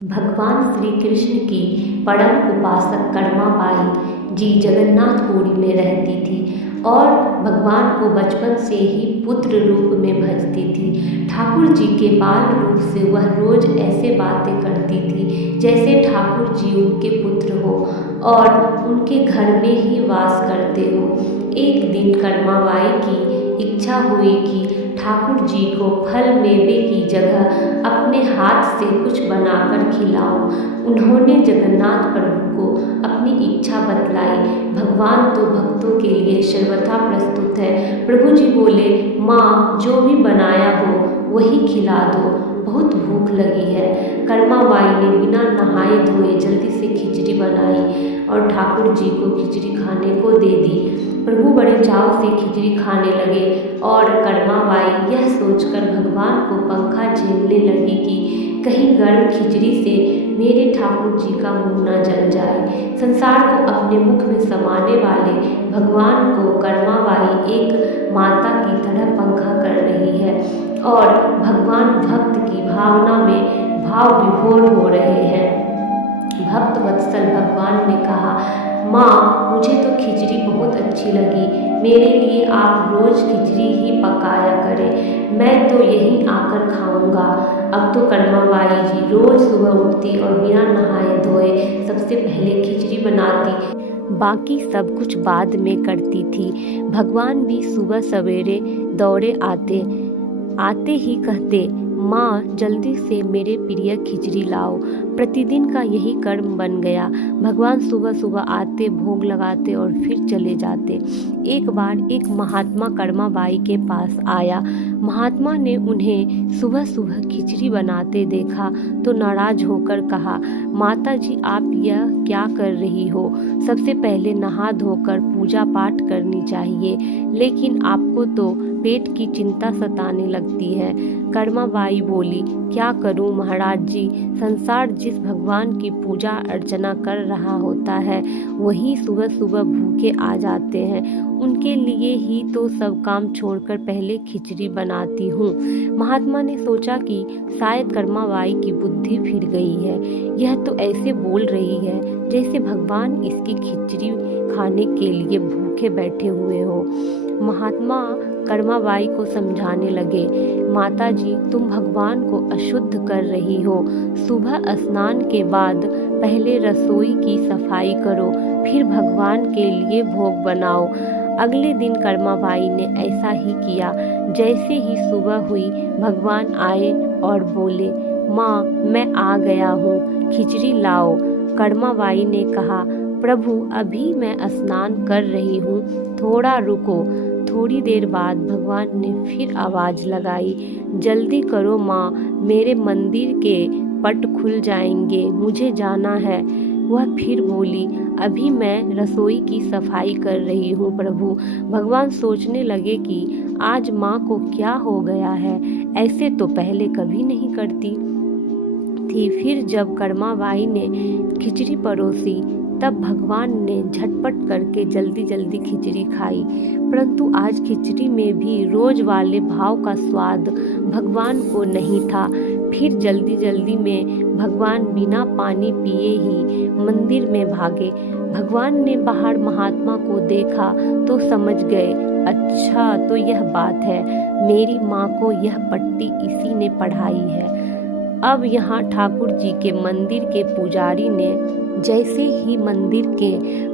भगवान श्री कृष्ण की परम उपासक कर्माबाई जी जगन्नाथपुरी में रहती थी और भगवान को बचपन से ही पुत्र रूप में भजती थी। ठाकुर जी के बाल रूप से वह रोज ऐसे बातें करती थी जैसे ठाकुर जी उनके पुत्र हो और उनके घर में ही वास करते हो। एक दिन कर्माबाई की इच्छा हुई कि ठाकुर जी को फल मेवे की जगह अपने हाथ से कुछ बनाकर खिलाओ। उन्होंने जगन्नाथ प्रभु को अपनी इच्छा बतलाई। भगवान तो भक्तों के लिए सर्वथा प्रस्तुत है। प्रभु जी बोले, माँ जो भी बनाया हो वही खिला दो, बहुत भूख लगी है। कर्माबाई ने बिना नहाए धोए जल्दी से खिचड़ी बनाई और ठाकुर जी को खिचड़ी खाने को दे दी। प्रभु बड़े चाव से खिचड़ी खाने लगे और कर्माबाई यह सोचकर भगवान को पंखा झेलने लगी कि कहीं गर्म खिचड़ी से मेरे ठाकुर जी का मुंह न जल जाए। संसार को अपने मुख में समाने वाले भगवान को कर्माबाई एक माता की तरह पंखा कर रही है और भगवान भक्त की भावना में भाव विभोर हो रहे हैं। भक्त वत्सल भगवान ने कहा, माँ मुझे तो खिचड़ी बहुत अच्छी लगी, मेरे लिए आप रोज़ खिचड़ी ही पकाया करें, मैं तो यहीं आकर खाऊंगा। अब तो कर्माबाई जी रोज़ सुबह उठती और बिना नहाए धोए सबसे पहले खिचड़ी बनाती, बाकी सब कुछ बाद में करती थी। भगवान भी सुबह सवेरे दौड़े आते ही कहते, माँ जल्दी से मेरे प्रिय खिचड़ी लाओ। प्रतिदिन का यही कर्म बन गया। भगवान सुबह सुबह आते, भोग लगाते और फिर चले जाते। एक बार एक महात्मा कर्माबाई के पास आया। महात्मा ने उन्हें सुबह सुबह खिचड़ी बनाते देखा तो नाराज होकर कहा, माता जी आप यह क्या कर रही हो? सबसे पहले नहा धोकर पूजा पाठ करनी चाहिए, लेकिन आपको तो पेट की चिंता सताने लगती है। कर्माबाई बोली, क्या करूं महाराज जी, संसार जिस भगवान की पूजा अर्चना कर रहा होता है वही सुबह सुबह भूखे आ जाते हैं, उनके लिए ही तो सब काम छोड़कर पहले खिचड़ी बनाती हूँ। महात्मा ने सोचा कि शायद कर्माबाई की बुद्धि फिर गई है, यह तो ऐसे बोल रही है जैसे भगवान इसकी खिचड़ी खाने के लिए भूखे बैठे हुए हो। महात्मा कर्माबाई को समझाने लगे, माता जी तुम भगवान को अशुद्ध कर रही हो। सुबह स्नान के बाद पहले रसोई की सफाई करो, फिर भगवान के लिए भोग बनाओ। अगले दिन कर्माबाई ने ऐसा ही किया। जैसे ही सुबह हुई भगवान आए और बोले, माँ मैं आ गया हूँ, खिचड़ी लाओ। कर्माबाई ने कहा, प्रभु अभी मैं स्नान कर रही हूँ, थोड़ा रुको। थोड़ी देर बाद भगवान ने फिर आवाज़ लगाई, जल्दी करो माँ, मेरे मंदिर के पट खुल जाएंगे, मुझे जाना है। वह फिर बोली, अभी मैं रसोई की सफाई कर रही हूँ प्रभु। भगवान सोचने लगे कि आज माँ को क्या हो गया है, ऐसे तो पहले कभी नहीं करती थी। फिर जब कर्माबाई ने खिचड़ी परोसी तब भगवान ने झटपट करके जल्दी जल्दी खिचड़ी खाई, परंतु आज खिचड़ी में भी रोज वाले भाव का स्वाद भगवान को नहीं था। फिर जल्दी जल्दी में भगवान बिना पानी पिए ही मंदिर में भागे। भगवान ने बाहर महात्मा को देखा तो समझ गए, अच्छा तो यह बात है, मेरी माँ को यह पट्टी इसी ने पढ़ाई है। अब यहाँ ठाकुर जी के मंदिर के पुजारी ने जैसे ही मंदिर के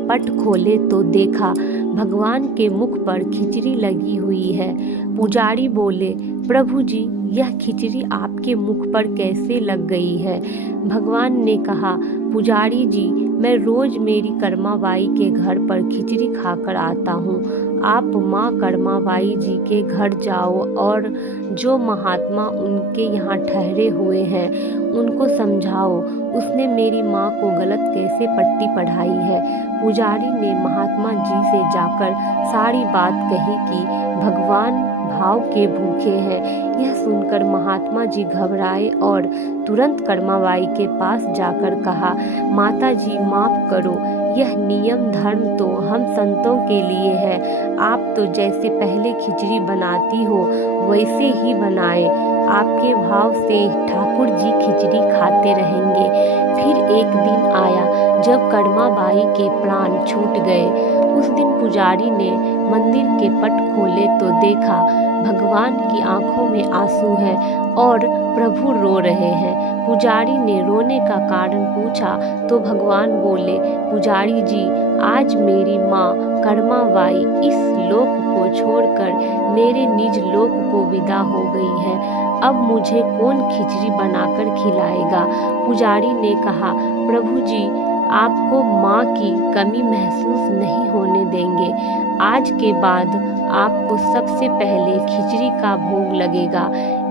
पट खोले तो देखा भगवान के मुख पर खिचड़ी लगी हुई है। पुजारी बोले, प्रभु जी यह खिचड़ी आपके मुख पर कैसे लग गई है? भगवान ने कहा, पुजारी जी मैं रोज मेरी कर्माबाई के घर पर खिचड़ी खाकर आता हूँ, आप माँ कर्माबाई जी के घर जाओ और जो महात्मा उनके यहाँ ठहरे हुए हैं उनको समझाओ, उसने मेरी माँ को गलत कैसे पट्टी पढ़ाई है। पुजारी ने महात्मा जी से जाकर सारी बात कही कि भगवान भाव के भूखे हैं। यह सुनकर महात्मा जी घबराए और तुरंत कर्माबाई के पास जाकर कहा, माता जी माफ करो, यह नियम धर्म तो हम संतों के लिए है, आप तो जैसे पहले खिचड़ी बनाती हो वैसे ही बनाए। आपके भाव से ठाकुर जी खिचड़ी खाते रहेंगे। फिर एक दिन आया जब कड़मा बाई के प्राण छूट गए। उस दिन पुजारी ने मंदिर के पट खोले तो देखा भगवान की आंखों में आंसू है और प्रभु रो रहे हैं। पुजारी ने रोने का कारण पूछा तो भगवान बोले, पुजारी जी, आज मेरी माँ कड़मा बाई इस लोक को छोड़कर मेरे निज लोक को विदा हो गई है। अब मुझे कौन खिचड़ी बनाकर खिलाएगा? पुजारी ने कहा, प्रभु जी, आपको माँ की कमी महसूस नहीं होने देंगे। आज के बाद आपको सबसे पहले खिचड़ी का भोग लगेगा।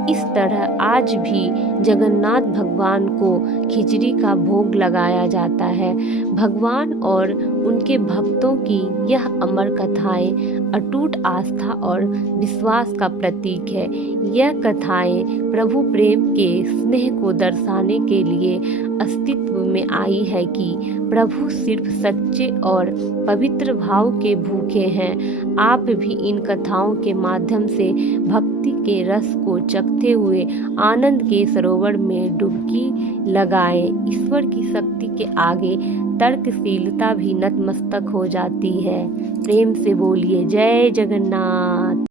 इस तरह आज भी जगन्नाथ भगवान को खिचड़ी का भोग लगाया जाता है। भगवान और उनके भक्तों की यह अमर कथाएं अटूट आस्था और विश्वास का प्रतीक है। यह कथाएं प्रभु प्रेम के स्नेह को दर्शाने के लिए अस्तित्व में आई है कि प्रभु सिर्फ सच्चे और पवित्र भाव के भूखे हैं। आप भी इन कथाओं के माध्यम से भक्ति के रस को चखते हुए आनंद के सरोवर में डुबकी लगाएं। ईश्वर की शक्ति के आगे तर्कशीलता भी नतमस्तक हो जाती है। प्रेम से बोलिए जय जगन्नाथ।